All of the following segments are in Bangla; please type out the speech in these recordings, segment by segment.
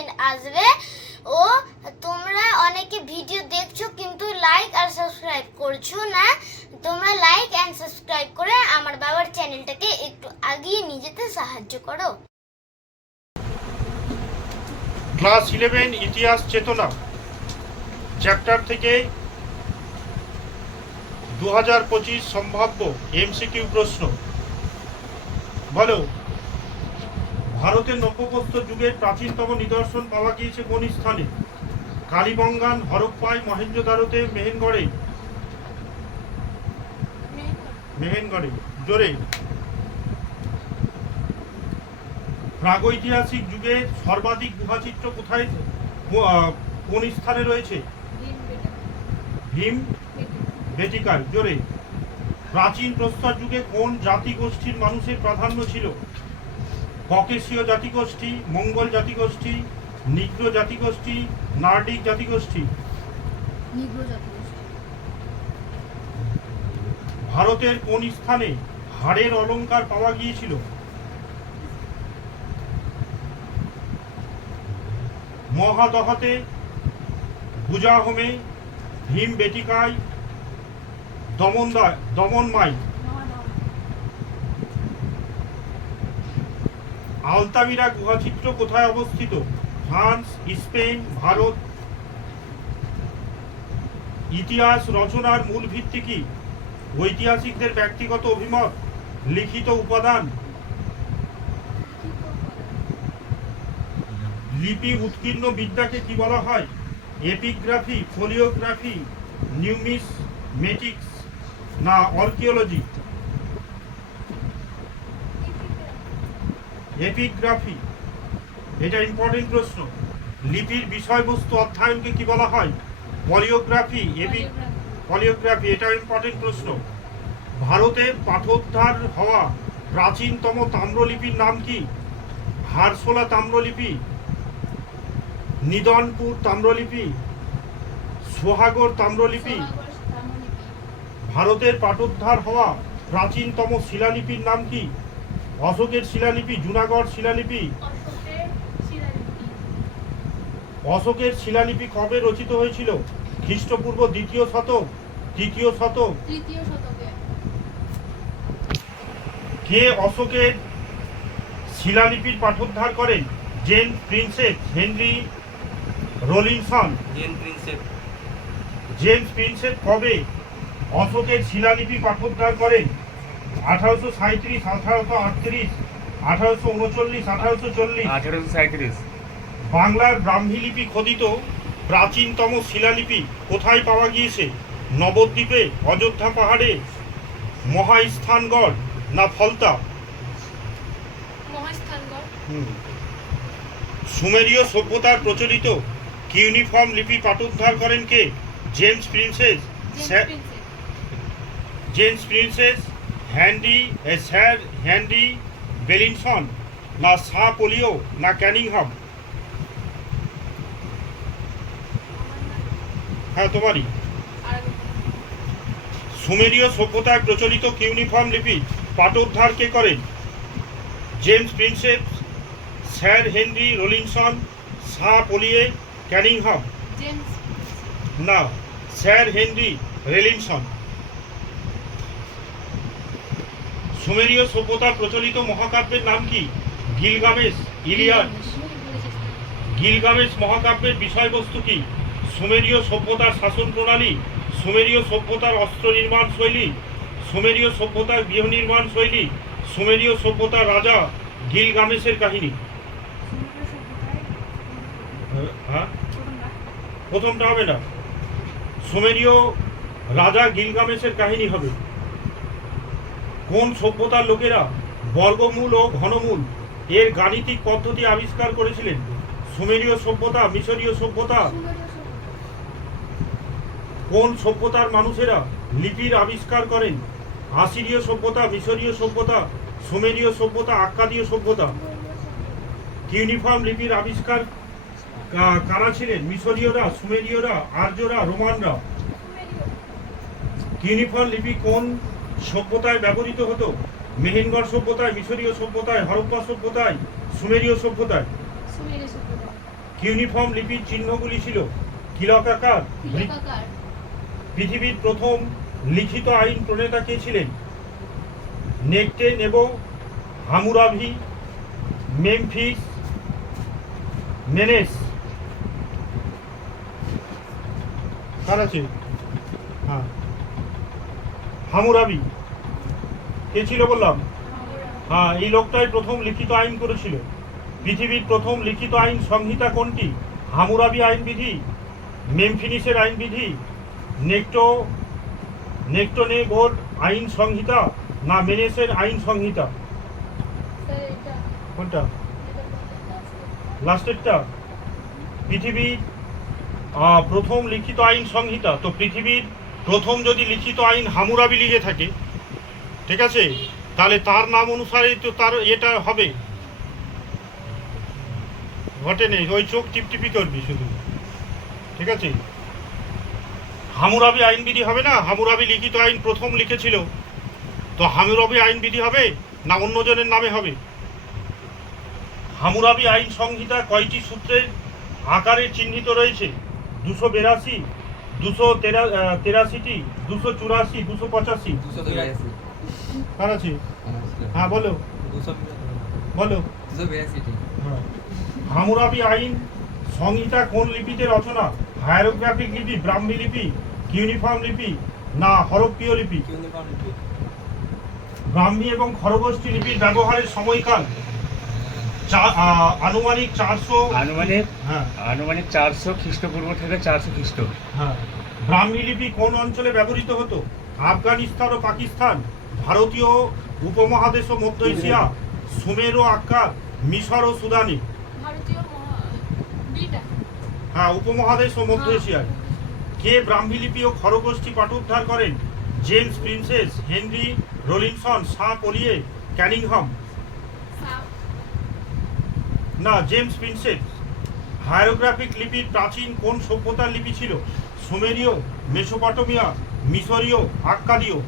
নোটিফিকেশন আসবে। ও তোমরা অনেকে ভিডিও দেখছো কিন্তু লাইক আর সাবস্ক্রাইব করছো না। তোমরা লাইক এন্ড সাবস্ক্রাইব করে আমার বাবার চ্যানেলটাকে একটু এগিয়ে নিয়ে যেতে সাহায্য করো। ক্লাস 11 ইতিহাস চেতনা চ্যাপ্টার থেকে 2025 সম্ভাব্য এমসিকিউ প্রশ্ন। বলো, ভারতের নব্যপ্রস্তর যুগের প্রাচীনতম নিদর্শন পাওয়া গিয়েছে কোন স্থানে? কালীবঙ্গান, হরপ্পায়, মহেঞ্জোদারোতে, মেহেরগড়ে। জোরে। প্রাগৈতিহাসিক যুগের সর্বাধিক গুহাচিত্র কোথায় কোন স্থানে রয়েছে? ভীম বেটিকায়। জোরে। প্রাচীন প্রস্তর যুগে কোন জাতিগোষ্ঠীর মানুষের প্রাধান্য ছিল? ককেশীয় জাতিগোষ্ঠী, মঙ্গল জাতিগোষ্ঠী, নিগ্রো জাতিগোষ্ঠী, নার্ডিক জাতিগোষ্ঠী। ভারতের কোন স্থানে হাড়ের অলংকার পাওয়া গিয়েছিল? মহাদহতে, গুজাহোমে, ভীম বেটিকায়, দমনমাই। আলতামিরা গুহাচিত্র কোথায় অবস্থিত? France, Spain, Bharat. ইতিহাস রচনার মূল ভিত্তি কি? ঐতিহাসিকদের ব্যক্তিগত অভিমত, লিখিত উপাদান। লিপি উৎকীর্ণ বিদ্যাকে কি বলা হয়? এপিগ্রাফি, ফোলিওগ্রাফি, নিউমিসমেটিক্স না আর্কিওলজি? এপিগ্রাফি। এটা ইম্পর্টেন্ট প্রশ্ন। লিপির বিষয়বস্তু অধ্যয়নকে কি বলা হয়? পলিওগ্রাফি। পলিওগ্রাফি, এটা ইম্পর্টেন্ট প্রশ্ন। ভারতে পাঠোদ্ধার হওয়া প্রাচীনতম তাম্রলিপির নাম কি? হারসোলা তাম্রলিপি, নিদনপুর তাম্রলিপি, সোহাগর তাম্রলিপি। ভারতের পাঠোদ্ধার হওয়া প্রাচীনতম শিলালিপির নাম কি? অশোকের শিলালিপি, জুনাগড় শিলালিপি। অশোকের শিলালিপি কবে রচিত হয়েছিল? খ্রিস্টপূর্ব দ্বিতীয় শতক, তৃতীয় শতক। কে অশোকের শিলালিপির পাঠোদ্ধার করেন? James Prinsep, Henry Rawlinson. James Prinsep কবে অশোকের শিলালিপি পাঠোদ্ধার করেন? 1837, 1838, 1839, 1840। বাংলার ব্রাহ্মী লিপি খোদিত প্রাচীনতম শিলালিপি কোথায় পাওয়া গিয়েছে? নবদ্বীপে, অযোধ্যা পাহাড়ে, মহাস্থানগড় না ফলতা? সুমেরীয় সভ্যতার প্রচলিত কিউনিফর্ম লিপি পাঠোদ্ধার করেন কে? জেমস প্রিন্সেস, স্যার হেনরি বেলিনসন না সা পোলিও না ক্যানিংহাম? হ্যাঁ, তোমারই। সুমেরীয় সভ্যতায় প্রচলিত কিউনিফর্ম লিপি পাঠোদ্ধার কে করেন? James Prinsep, sir Henry Rawlinson, সা পোলিয়ে, ক্যানিংহাম? না, স্যার হেনরি রেলিনসন। সুমেরীয় সভ্যতার প্রচলিত মহাকাব্যের নাম কি? Gilgamesh, Iliad. গিলগামেশ মহাকাব্যের বিষয়বস্তু কি? সুমেরীয় সভ্যতার শাসন প্রণালী, সুমেরীয় সভ্যতার অস্ত্র নির্মাণ শৈলী, সুমেরীয় সভ্যতার গৃহ নির্মাণ শৈলী, সুমেরীয় সভ্যতার রাজা গিলগামেশের কাহিনী। হ্যাঁ, প্রথমটা হবে না, সুমেরীয় রাজা গিলগামেশের কাহিনী হবে। কোন সভ্যতার লোকেরা বর্গমূল ও ঘনমূল এর গাণিতিক পদ্ধতি আবিষ্কার করেছিলেন? সুমেরীয় সভ্যতা, মিশরীয় সভ্যতা? কোন সভ্যতার মানুষেরা লিপির আবিষ্কার করেন? আসিরীয় সভ্যতা, মিশরীয় সভ্যতা, সুমেরীয় সভ্যতা, আক্কাদীয় সভ্যতা? কিউনিফর্ম লিপির আবিষ্কার কারা ছিলেন? মিশরীয়রা, সুমেরীয়রা, আর্যরা, রোমানরা? কিউনিফর্ম লিপি কোন সভ্যতায় ব্যবহৃত হতো? মেহেরগড় সভ্যতায়, মিশরীয় সভ্যতায়, হরপ্পা সভ্যতায়, সুমেরীয় সভ্যতায়? কিউনিফর্ম লিপির চিহ্নগুলি ছিল কিলকাকার। পৃথিবীর প্রথম লিখিত আইন প্রণেতা কে ছিলেন? নেকটে, নেবো, হামুরাভি, মেমফিস, মেনেস। কার আছে? হ্যাঁ, হামুরাবি। কে ছিল বললাম? হ্যাঁ, এই লোকটাই প্রথম লিখিত আইন করেছিল। পৃথিবীর প্রথম লিখিত আইন সংহিতা কোনটি? হামুরাবি আইন বিধি, মেমফিনিসের আইন বিধি, নেকটোনেবোর আইন সংহিতা, না মেনেসের আইন সংহিতা? কোনটা? লাস্টেরটা। পৃথিবীর প্রথম লিখিত আইন সংহিতা। তো পৃথিবীর প্রথম যদি লিখিত আইন হামুরাবি লিখে থাকে, ঠিক আছে, তাহলে তার নাম অনুসারে তো তার এটা হবে। ঘটে নেই, ওই চোখ টিপটিপি করবি শুধু, ঠিক আছে। হামুরাবি আইন বিধি হবে না? হামুরাবি লিখিত আইন প্রথম লিখেছিল, তো হামুরাবি আইন বিধি হবে না অন্যজনের নামে হবে? হামুরাবি আইন সংহিতা কয়টি সূত্রের আকারে চিহ্নিত রয়েছে? 282, 283টি, 284, 285। 282 কার আছে? হ্যাঁ বলো, বলো। 282 হ্যাঁ। হামুরাবি আইন সংহিতা কোন লিপিতে রচনা? হায়ারোগ্রাফিক লিপি, ব্রাহ্মী লিপি, কিউনিফর্ম লিপি, না হরপ্রিয় লিপি? ব্রাহ্মী এবং খরগোষ্ঠী লিপির ব্যবহারের সময়কাল আনুমানিক 400। হ্যাঁ, আনুমানিক 400 খ্রিস্টপূর্ব থেকে 400 খ্রিস্ট। হ্যাঁ। ব্রাহ্মী লিপি কোন অঞ্চলে ব্যবহৃত হতো? আফগানিস্তান ও পাকিস্তান, ভারতীয় উপমহাদেশ ও মধ্য এশিয়া, সুমের ও আক্কা, মিশর ও সুদানি? হ্যাঁ, উপমহাদেশ ও মধ্য এশিয়ায়। কে ব্রাহ্মী লিপি ও খরগোষ্ঠী পাঠোদ্ধার করেন? James Prinsep, Henry Rawlinson, Champollion, Cunningham? না, জেমস প্রিন্সেস। হায়ারোগ্রাফিক লিপির প্রাচীন কোন সভ্যতার লিপি ছিল? সুমেরীয়, মেসোপটেমিয়া, মিশরীয়, আক্কাদীয়?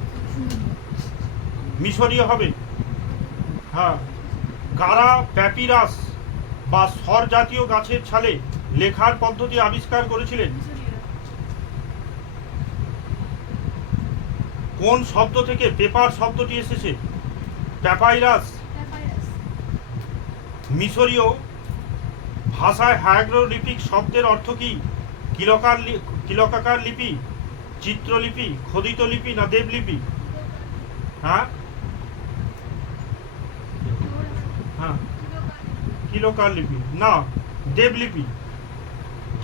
মিশরীয় হবে। হ্যাঁ। কারা প্যাপিরাস বা সর জাতীয় গাছের ছালে লেখার পদ্ধতি আবিষ্কার করেছিলেন? কোন শব্দ থেকে পেপার শব্দটি এসেছে? প্যাপাইরাস। মিশরীয় ভাষায় হায়াগ্রোলিপিক শব্দের অর্থ কি? কিলকাকার লিপি, চিত্রলিপি, খোদিত লিপি, না দেবলিপি? হ্যাঁ, হ্যাঁ, কিলকার লিপি না দেবলিপি।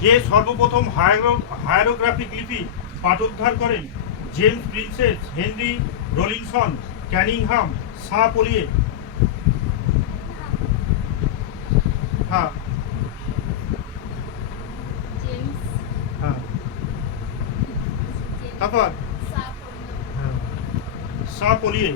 কে সর্বপ্রথম হায়ারোগ্রাফিক লিপি পাঠোদ্ধার করেন? James Prinsep, Henry Rawlinson, Cunningham, Champollion? হ্যাঁ, হ্যাঁ। তারপর সাঁ পলিয়ে।